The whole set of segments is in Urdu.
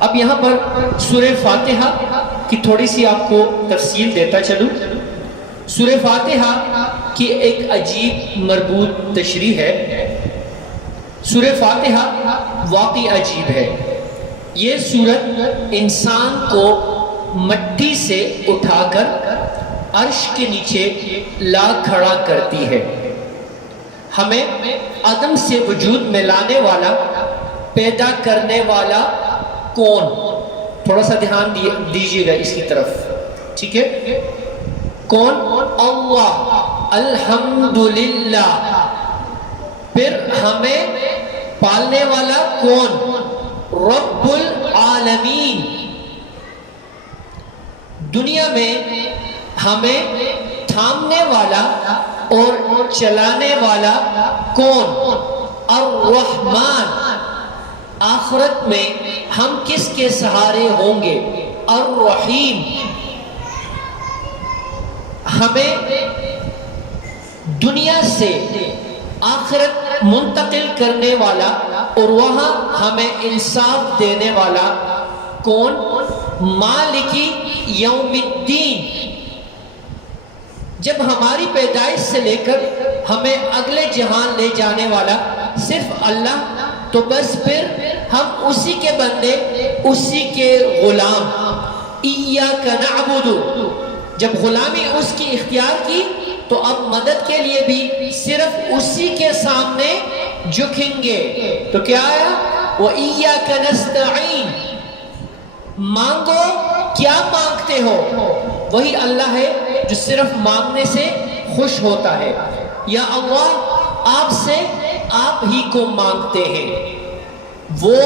اب یہاں پر سورہ فاتحہ کی تھوڑی سی آپ کو تفصیل دیتا چلوں۔ سورہ فاتحہ کی ایک عجیب مربوط تشریح ہے۔ سورہ فاتحہ واقعی عجیب ہے۔ یہ سورت انسان کو مٹی سے اٹھا کر عرش کے نیچے لا کھڑا کرتی ہے، ہمیں عدم سے وجود میں لانے والا، پیدا کرنے والا کون؟ تھوڑا سا دھیان دیجیے گا اس کی طرف، ٹھیک ہے؟ کون؟ اللہ، الحمدللہ۔ پھر ہمیں پالنے والا کون؟ رب العالمین۔ دنیا میں ہمیں تھامنے والا اور چلانے والا کون؟ الرحمن۔ آخرت میں ہم کس کے سہارے ہوں گے؟ الرحیم۔ ہمیں دنیا سے آخرت منتقل کرنے والا اور وہاں ہمیں انصاف دینے والا کون؟ مالکی یوم الدین۔ جب ہماری پیدائش سے لے کر ہمیں اگلے جہان لے جانے والا صرف اللہ، تو بس پھر ہم اسی کے بندے، اسی کے غلام۔ ایاک نعبد، جب غلامی اس کی اختیار کی تو اب مدد کے لیے بھی صرف اسی کے سامنے جھکیں گے۔ تو کیا آیا؟ وَإِيَّاكَ نَسْتَعِينُ۔ مانگو، کیا مانگتے ہو؟ وہی اللہ ہے جو صرف مانگنے سے خوش ہوتا ہے۔ یا اللہ، آپ سے آپ ہی کو مانگتے ہیں، وہ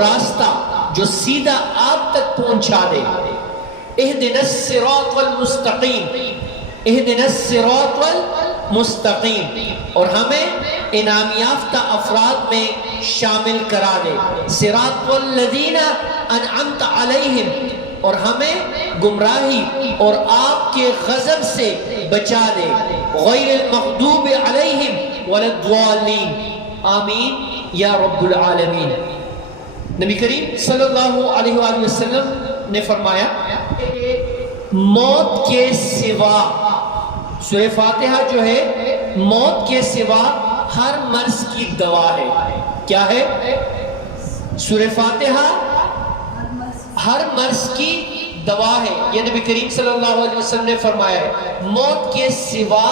راستہ جو سیدھا آپ تک پہنچا دے۔ اہدنا الصراط المستقیم، اہدنا الصراط المستقیم، اور ہمیں انعام یافتہ افراد میں شامل کرا دے۔ صراط الذین انعمت علیہم، اور ہمیں گمراہی اور آپ کے غضب سے بچا دے۔ غیر المغضوب علیہم ولا الضالین، آمین یا رب العالمین۔ نبی کریم صلی اللہ علیہ وآلہ وسلم نے فرمایا موت کے سوا، سورہ فاتحہ جو ہے موت کے سوا ہر مرض کی دوا ہے۔ کیا ہے؟ سورہ فاتحہ ہر مرض کی دوا ہے، یہ نبی کریم صلی اللہ علیہ وسلم نے فرمایا ہے۔ موت کے سوا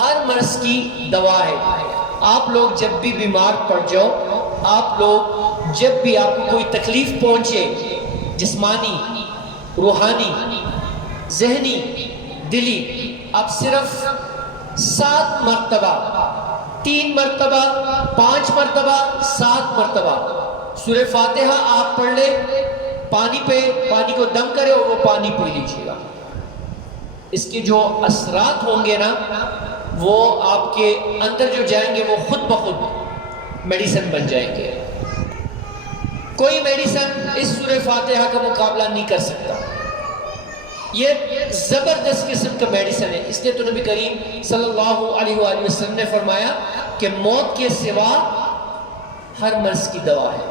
ہر مرض کی دوا ہے۔ آپ لوگ جب بھی بیمار پڑ جاؤ، آپ لوگ جب بھی آپ کو کوئی تکلیف پہنچے، جسمانی، روحانی، ذہنی، دلی، آپ صرف 7 مرتبہ، 3 مرتبہ، 5 مرتبہ، 7 مرتبہ سورہ فاتحہ آپ پڑھ لیں، پانی کو دم کرے اور وہ پانی پی لیجیے گا۔ اس کے جو اثرات ہوں گے نا، وہ آپ کے اندر جو جائیں گے وہ خود بخود میڈیسن بن جائیں گے۔ کوئی میڈیسن اس سورہ فاتحہ کا مقابلہ نہیں کر سکتا۔ یہ زبردست قسم کا میڈیسن ہے۔ اس لیے تو نبی کریم صلی اللہ علیہ وآلہ وسلم نے فرمایا کہ موت کے سوا ہر مرض کی دوا ہے۔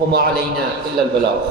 وَمَا عَلَيْنَا إِلَّا الْبَلَاغُ۔